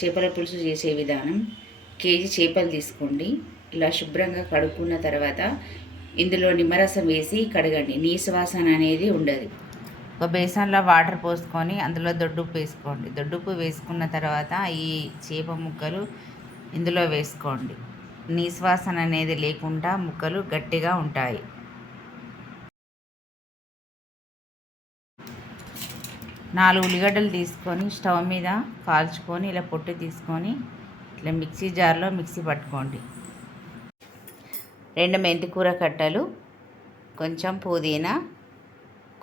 చేపల పులుసు చేసే విధానం. కేజీ చేపలు తీసుకోండి. ఇలా శుభ్రంగా కడుక్కున్న తర్వాత ఇందులో నిమ్మరసం వేసి కడగండి. నీసువాసన అనేది ఉండదు. ఒక బేసన్లో వాటర్ పోసుకొని అందులో దొడ్డుప్పు వేసుకోండి. దొడ్డుప్పు వేసుకున్న తర్వాత ఈ చేప ముక్కలు ఇందులో వేసుకోండి. నీసు వాసన అనేది లేకుండా ముక్కలు గట్టిగా ఉంటాయి. నాలుగు ఉల్లిగడ్డలు తీసుకొని స్టవ్ మీద కాల్చుకొని ఇలా పొట్టు తీసుకొని ఇట్లా మిక్సీ జార్లో మిక్సీ పట్టుకోండి. రెండు మెంతికూర కట్టలు కొంచెం పుదీనా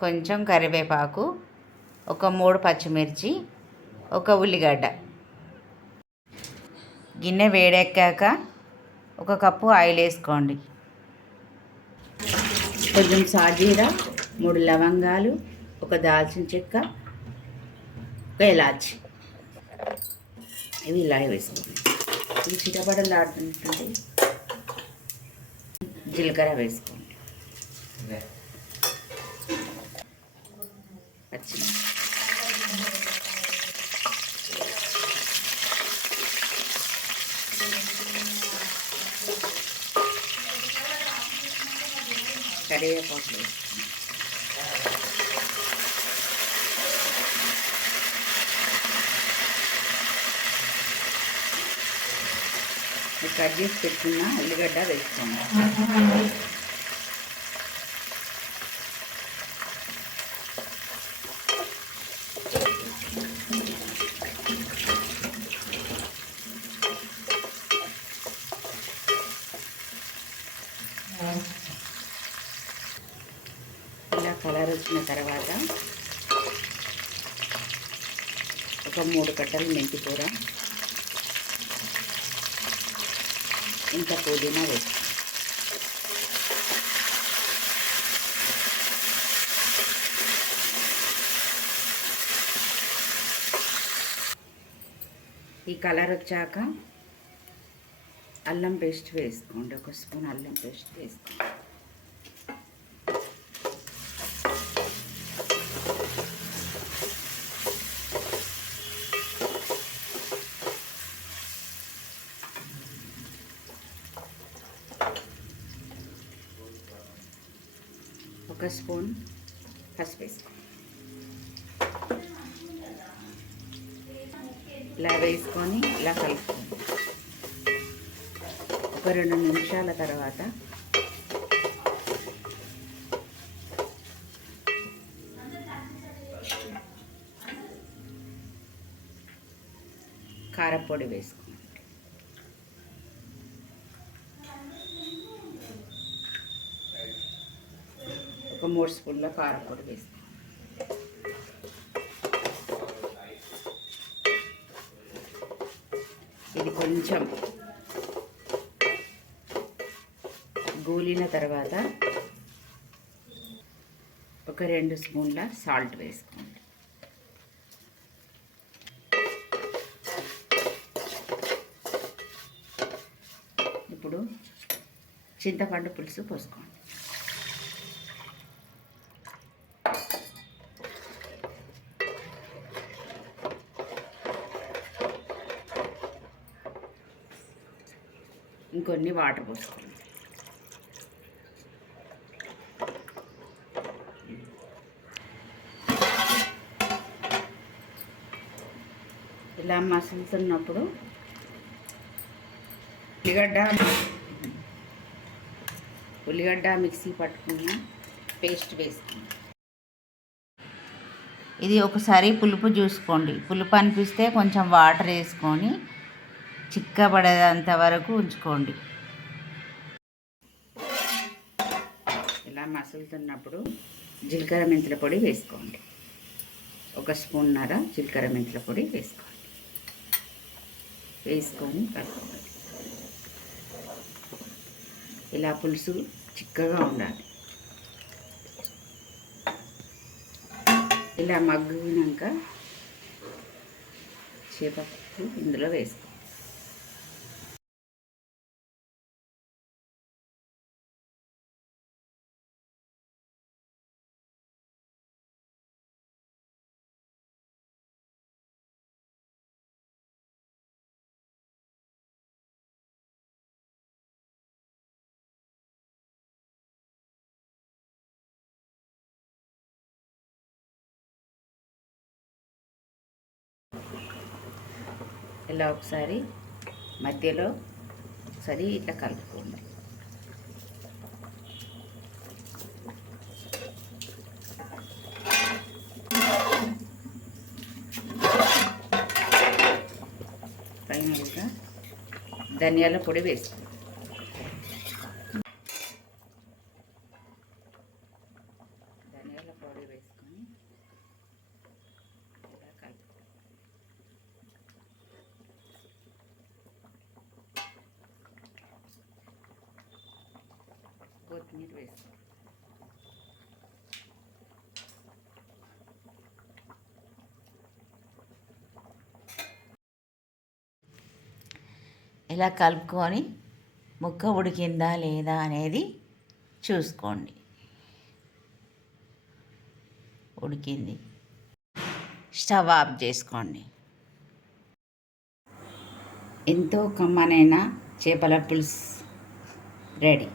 కొంచెం కరివేపాకు ఒక మూడు పచ్చిమిర్చి ఒక ఉల్లిగడ్డ. గిన్నె వేడెక్కాక ఒక కప్పు ఆయిల్ వేసుకోండి. కొంచెం సాజీరా మూడు లవంగాలు ఒక దాల్చిన చెక్క ఒక ఇలాచి ఇవి ఇలా వేసుకోండి ఇవి చిటపడలు ఆడుతుంటుంది జీలకర్ర వేసుకోండి పచ్చి కరివేపాకు వేసుకోండి కట్ చేసి పెట్టుకున్న ఉల్లిగడ్డ వేసుకోండి ఇలా కలర్ వచ్చిన తర్వాత ఒక మూడు కట్టలు మెంతి ఇంకా పుదీనా వేసి ఈ కలర్ వచ్చాక అల్లం పేస్ట్ వేసుకోండి ఒక స్పూన్ అల్లం పేస్ట్ వేసుకోండి. ఒక స్పూన్ పసుపు వేసుకో. ఇలా వేసుకొని ఇలా కలుపుకోండి ఒక రెండు నిమిషాల తర్వాత కారపొడి వేసుకో. ఒక మూడు స్పూన్ల కారపొడి వేసుకోండి ఇది కొంచెం గూలిన తర్వాత ఒక రెండు స్పూన్ల సాల్ట్ వేసుకోండి. ఇప్పుడు చింతపండు పులుసు పోసుకోండి. ఇంకొన్ని వాటర్ పోసుకోండి ఇలా మసులుతున్నప్పుడు ఉల్లిగడ్డ ఉల్లిగడ్డ మిక్సీ పట్టుకున్న పేస్ట్ వేసుకోండి ఇది ఒకసారి పులుపు చూసుకోండి. పులుపు అనిపిస్తే కొంచెం వాటర్ వేసుకొని చిక్కబడేంత వరకు ఉంచుకోండి. ఇలా మసులుతున్నప్పుడు జీలకర్ర మెంతుల పొడి వేసుకోండి. ఒక స్పూన్నర జీలకర్ర మెంతుల పొడి వేసుకోండి. వేసుకొని కలుపుకోండి. ఇలా పులుసు చిక్కగా ఉండాలి. ఇలా మగ్గినాక చేప ఇందులో వేసుకోండి. ఇలా ఒకసారి మధ్యలో ఒకసారి ఇట్లా కలుపుకోండి. ఫైనల్గా ధనియాల పొడి వేసుకోండి ధనియాల పొడి వేసుకొని ఇలా కలుపుకోండి కొత్తిమీర వేసుకోండి ఇలా కలుపుకొని ముక్క ఉడికిందా లేదా అనేది చూసుకోండి. ఉడికింది. స్టవ్ ఆఫ్ చేసుకోండి. ఎంతో కమ్మనైన చేపల పులుసు రెడీ.